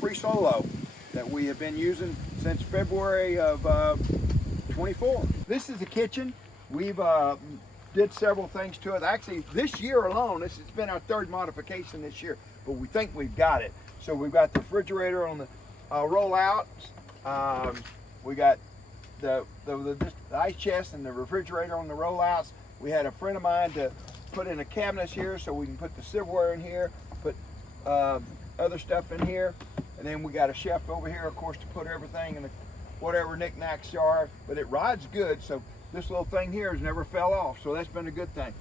FreeSolo that we have been using since February of 24. This is the kitchen. We've did several things to it. Actually, this year alone, it's been our third modification this year, but we think we've got it. So we've got the refrigerator on the rollouts. We got the ice chest and the refrigerator on the rollouts. We had a friend of mine to put in a cabinet here so we can put the silverware in here, put other stuff in here. And then we got a chef over here, of course, to put everything in the whatever knickknacks are. But it rides good, so this little thing here has never fell off. So that's been a good thing.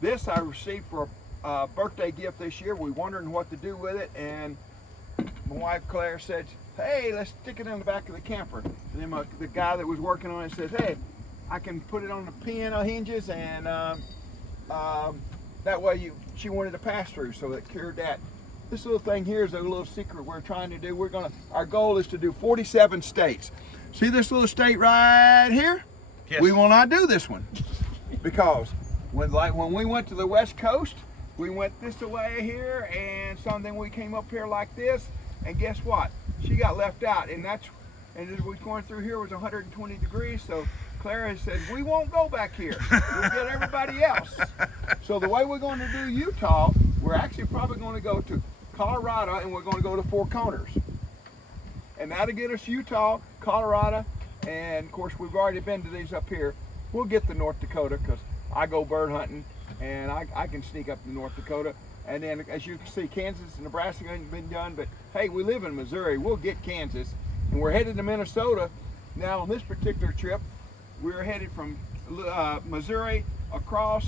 This I received for a birthday gift this year. We were wondering what to do with it, and my wife Claire said, "Hey, let's stick it in the back of the camper." And then the guy that was working on it says, "Hey, I can put it on the piano hinges, and that way she wanted to pass through, so it cured that." This little thing here is a little secret we're trying to do. Our goal is to do 47 states. See this little state right here? Yes. We will not do this one because when we went to the West Coast, we went this way here, and something we came up here like this, and guess what? She got left out, and as we going through here, it was 120 degrees, so Clara said, "We won't go back here. We'll get everybody else." So the way we're going to do Utah, we're actually probably going to go to Colorado, and we're going to go to Four Corners, and that'll get us Utah, Colorado, and of course we've already been to these up here. We'll get to North Dakota because I go bird hunting, and I can sneak up to North Dakota. And then, as you can see, Kansas and Nebraska ain't been done, but hey, we live in Missouri. We'll get Kansas, and we're headed to Minnesota. Now on this particular trip, we're headed from Missouri across.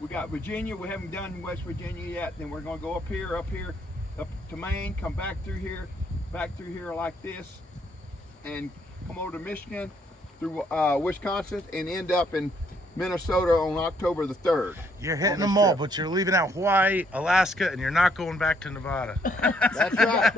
We got Virginia. We haven't done West Virginia yet. Then we're going to go up here, up to Maine, come back through here like this, and come over to Michigan, through Wisconsin, and end up in Minnesota on October the 3rd. You're hitting them all, but you're leaving out Hawaii, Alaska, and you're not going back to Nevada. That's right.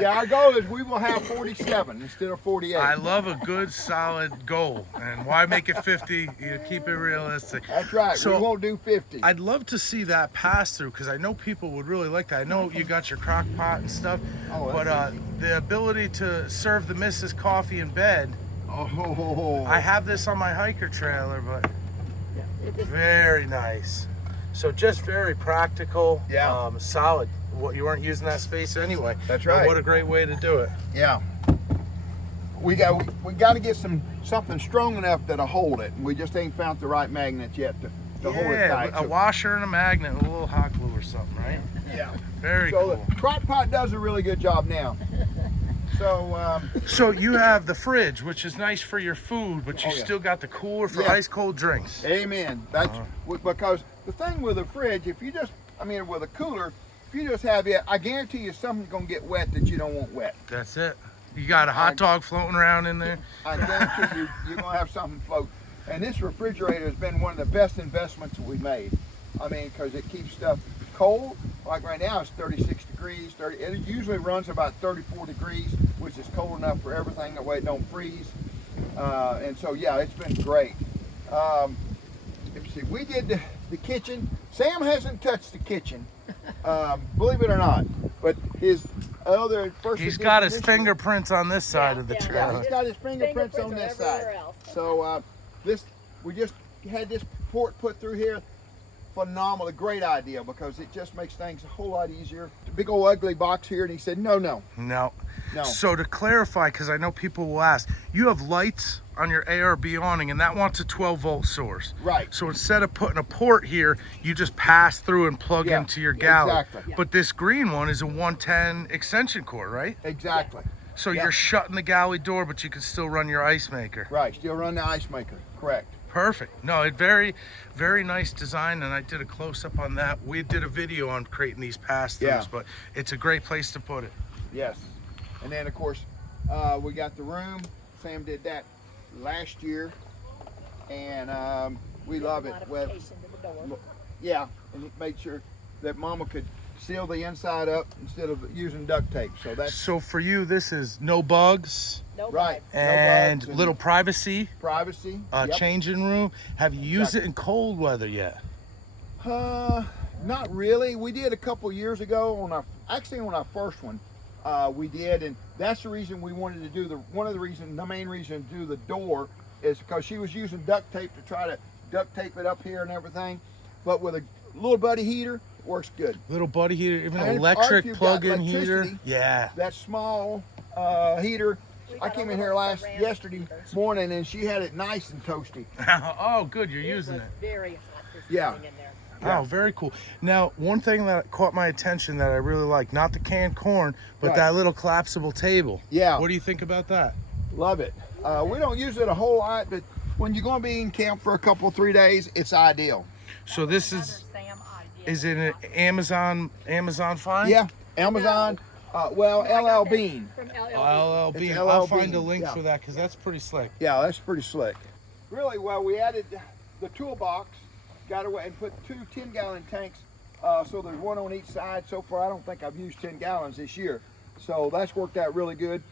Yeah, our goal is we will have 47 instead of 48. I love a good, solid goal. And why make it 50? You keep it realistic. That's right. So we won't do 50. I'd love to see that pass through because I know people would really like that. I know you got your crock pot and stuff, but the ability to serve the missus coffee in bed. Oh. I have this on my hiker trailer, but very nice. So just very practical, solid. You weren't using that space anyway. That's right. But what a great way to do it. Yeah. We got to get something strong enough that'll hold it. We just ain't found the right magnets yet to hold it tight. A washer and a magnet, a little hot glue or something, right? Yeah. Very cool. So the crock pot does a really good job now. So you have the fridge, which is nice for your food, but you still got the cooler for ice cold drinks. Amen. That's because the thing with a fridge, with a cooler, if you just have it, I guarantee you something's gonna get wet that you don't want wet. That's it. You got a hot dog floating around in there. I guarantee you're gonna have something float. And this refrigerator has been one of the best investments we made. Because it keeps stuff cold. Like right now it's 36 degrees. It usually runs about 34 degrees, which is cold enough for everything. That way it don't freeze. And so yeah, it's been great. Let's see. We did the kitchen. Sam hasn't touched the kitchen, believe it or not. But his other first. He's got his fingerprints on this side of the trailer. Yeah, he's got his fingerprints on this side. So we just had this port put through here. Phenomenal, a great idea because it just makes things a whole lot easier. The big old ugly box here, and he said, no. So to clarify, because I know people will ask, you have lights on your ARB awning, and that wants a 12-volt source. Right. So instead of putting a port here, you just pass through and plug into your galley. Exactly. But this green one is a 110 extension cord, right? Exactly. So you're shutting the galley door, but you can still run your ice maker. Right, still run the ice maker, correct. Perfect. No, it very, very nice design, and I did a close-up on that. We did a video on creating these pass-throughs, but it's a great place to put it. Yes. And then, of course, we got the room. Sam did that last year. and we love it. Well, Modification to the door. yeah, and it made sure that Mama could seal the inside up instead of using duct tape. So that's So for you, this is no bugs No right. bugs. and No bugs little privacy, privacy. Yep. changing room. Have you used it in cold weather yet? Not really. We did a couple years ago on our first one. We did, and that's the reason we wanted to do the main reason to do the door is because she was using duct tape to try to duct tape it up here and everything. But with a little buddy heater, it works good. Little buddy heater, even And electric if you've got plug-in heater. electricity, Yeah. That small heater. We I got came a in here little ceramic yesterday heater. morning and she had it nice and toasty. Oh, good, you're using was it. very hot this Yeah. morning in there. Yeah. Oh, very cool. Now, one thing that caught my attention that I really like, not the canned corn, but Right. that little collapsible table. Yeah. What do you think about that? Love it. We don't use it a whole lot, but when you're going to be in camp for a couple, 3 days, it's ideal. So this Another is Sam idea. it an Amazon find? Yeah, Amazon. Well, I got LL that Bean. From LL LL It's I'll LL find a Bean, link yeah. for that because that's pretty slick. Yeah, that's pretty slick. Really, well, we added the toolbox, got away and put 2 10-gallon tanks. So there's one on each side. So far, I don't think I've used 10 gallons this year. So that's worked out really good.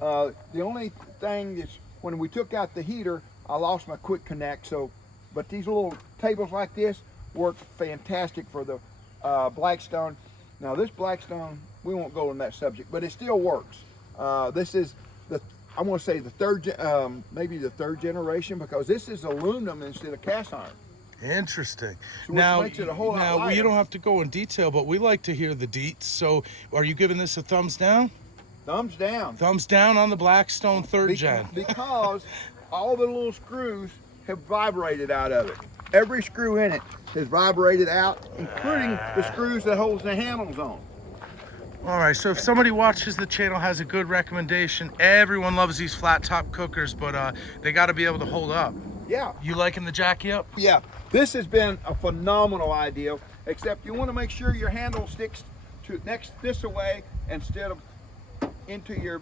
The only thing is when we took out the heater, I lost my quick connect. But these little tables like this work fantastic for the Blackstone. Now this Blackstone, we won't go on that subject, but it still works. This is I want to say maybe the third generation because this is aluminum instead of cast iron. Interesting. So which Now, makes it a whole lot now lighter. you don't have to go in detail, but we like to hear the deets. So, are you giving this a thumbs down? Thumbs down. Thumbs down on the Blackstone third gen. Because all the little screws have vibrated out of it. Every screw in it has vibrated out, including the screws that holds the handles on. All right, so if somebody watches the channel has a good recommendation, everyone loves these flat top cookers, but they got to be able to hold up. Yeah, You liking the jacky up? yeah. This has been a phenomenal idea, except you want to make sure your handle sticks to this away instead of into your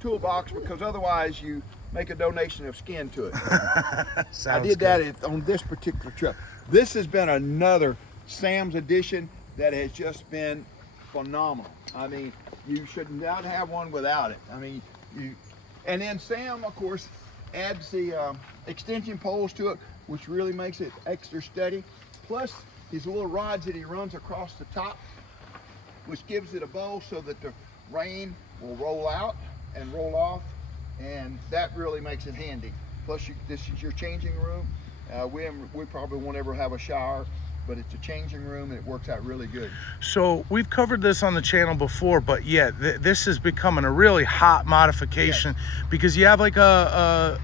toolbox because otherwise you make a donation of skin to it. I did that on this particular trip. This has been another Sam's edition that has just been phenomenal. I mean, you should not have one without it. I mean, and then Sam, of course, adds the extension poles to it, which really makes it extra steady. Plus, these little rods that he runs across the top, which gives it a bow so that the rain will roll out and roll off, and that really makes it handy. Plus, this is your changing room. We probably won't ever have a shower, but it's a changing room and it works out really good. So we've covered this on the channel before, but yeah, this is becoming a really hot modification because you have like a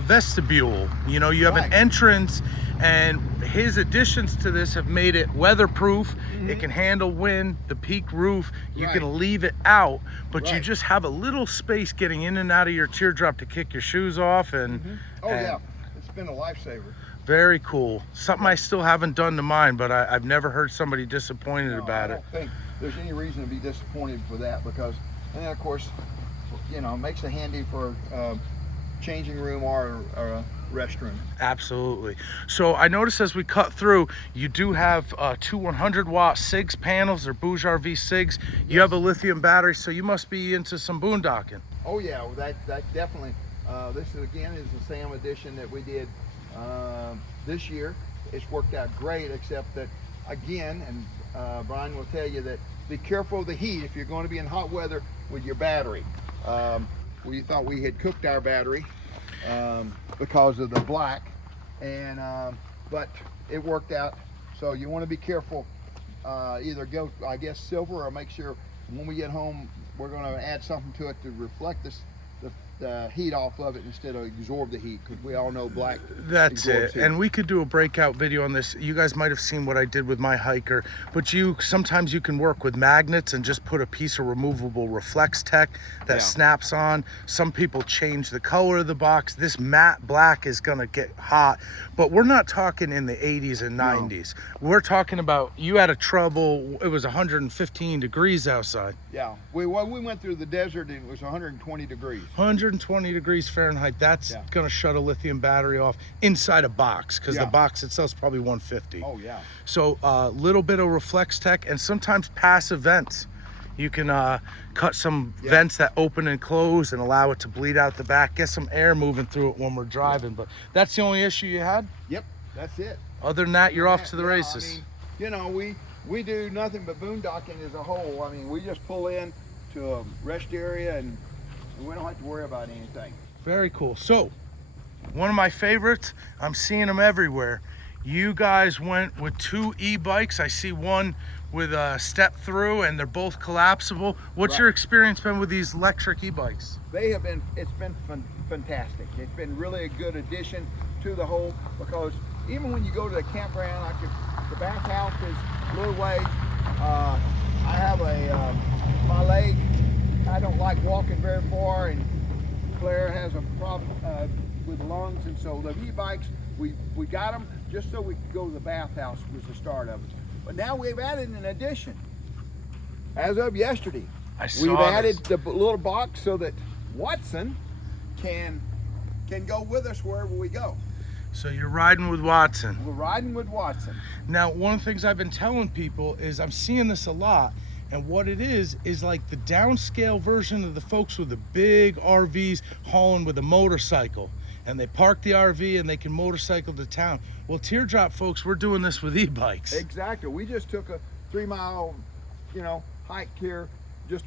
vestibule. You know, you have an Right. entrance, and his additions to this have made it weatherproof. It can handle wind, the peak roof. You Right. can leave it out, but you Right. just have a little space getting in and out of your teardrop to kick your shoes off. And Oh and yeah, it's been a lifesaver. very cool. Something I still haven't done to mine, but I've never heard somebody disappointed No, about I it. don't think there's any reason to be disappointed for that because, and then of course, you know, it makes it handy for changing room or a restroom. Absolutely. So I noticed as we cut through, you do have 2 100-watt SIGs panels. They're BougeRV SIGs. You have a lithium battery, so you must be into some boondocking. Oh yeah, well, that definitely. This is again is the Sam edition that we did this year. It's worked out great, except that again, and Brian will tell you that be careful of the heat if you're going to be in hot weather with your battery. We thought we had cooked our battery because of the black, and but it worked out. So you want to be careful. Either go, I guess, silver, or make sure when we get home we're going to add something to it to reflect the heat off of it instead of absorb the heat, because we all know black That's absorbs it. heat. And we could do a breakout video on this. You guys might have seen what I did with my hiker, but sometimes you can work with magnets and just put a piece of removable Reflex Tech that Yeah. snaps on. Some people change the color of the box. This matte black is gonna get hot, but we're not talking in the 80s and 90s. We're talking about, you had a trouble, it was 115 degrees outside. Yeah, we went through the desert and it was 120 degrees. 120 degrees Fahrenheit. That's going to shut a lithium battery off inside a box, because the box itself is probably 150. Oh yeah. So a little bit of reflex tech, and sometimes passive vents. You can cut some vents that open and close and allow it to bleed out the back, get some air moving through it when we're driving. But that's the only issue you had? Yep, that's it. Other than that, you're off to the Yeah, races. I mean, you know, we do nothing but boondocking as a whole. I mean, we just pull in to a rest area and we don't have to worry about anything. Very cool. So, one of my favorites, I'm seeing them everywhere. You guys went with 2 e-bikes. I see one with a step through, and they're both collapsible. What's your experience been with these electric e-bikes? It's been fantastic. It's been really a good addition to the whole, because even when you go to the campground, like the bathhouse is a little ways. I have my leg, I don't like walking very far, and Claire has a problem with lungs, and so the e-bikes, we got them just so we could go to the bathhouse was the start of it. But now we've added an addition. As of yesterday, we've added the little box so that Watson can go with us wherever we go. So you're riding with Watson. We're riding with Watson. Now, one of the things I've been telling people is I'm seeing this a lot, and what it is like the downscale version of the folks with the big RVs hauling with a motorcycle, and they park the RV and they can motorcycle to town. Well, Teardrop folks, we're doing this with e-bikes. Exactly. We just took a 3-mile, hike here.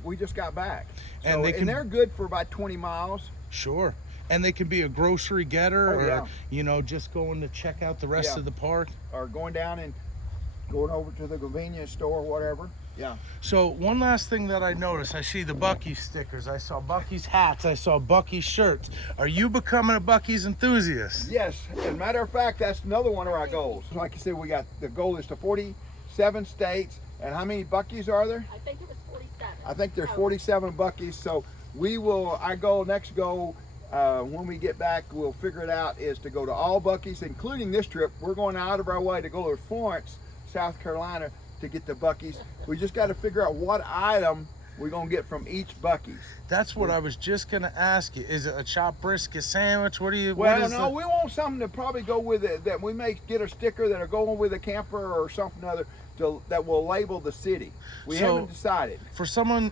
We just got back. And they're good for about 20 miles. Sure. And they can be a grocery getter, or just going to check out the rest of the park, or going down and going over to the convenience store or whatever. Yeah. So one last thing that I noticed, I see the Buc-ee stickers, I saw Buc-ee's hats, I saw Buc-ee's shirts. Are you becoming a Buc-ee's enthusiast? Yes. As a matter of fact, that's another one of our goals. Like you said, the goal is to 47 states. And how many Buc-ee's are there? I think it was 47. I think there's 47 Buc-ee's. So our next goal, when we get back, we'll figure it out, is to go to all Buc-ee's, including this trip. We're going out of our way to go to Florence, South Carolina, to get the Buc-ee's. We just got to figure out what item we're going to get from each Buc-ee's. That's what I was just going to ask you. Is it a chopped brisket sandwich? We want something to probably go with it, that we may get a sticker that'll go with a camper or something other that will label the city. We haven't decided. For someone,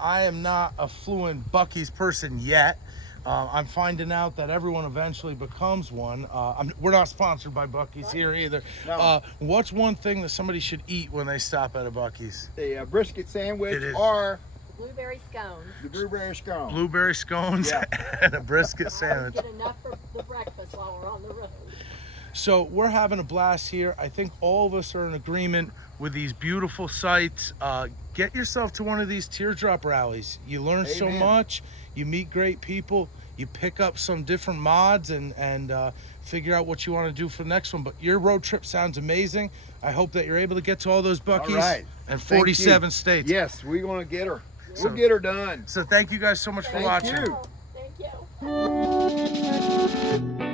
I am not a fluent Buc-ee's person yet. I'm finding out that everyone eventually becomes one. We're not sponsored by Buc-ee's here either. No. What's one thing that somebody should eat when they stop at a Buc-ee's? The brisket sandwich or blueberry scones. the blueberry scone. Blueberry scones and a brisket sandwich. Get enough for breakfast while we're on the road. So we're having a blast here. I think all of us are in agreement with these beautiful sites. Get yourself to one of these Teardrop rallies. You learn so much, you meet great people, you pick up some different mods and figure out what you want to do for the next one. But your road trip sounds amazing. I hope that you're able to get to all those Buc-ee's. All right. And 47 states. Yes, we're going to get her. We'll get her done. So thank you guys so much for watching. Thank you. Thank you.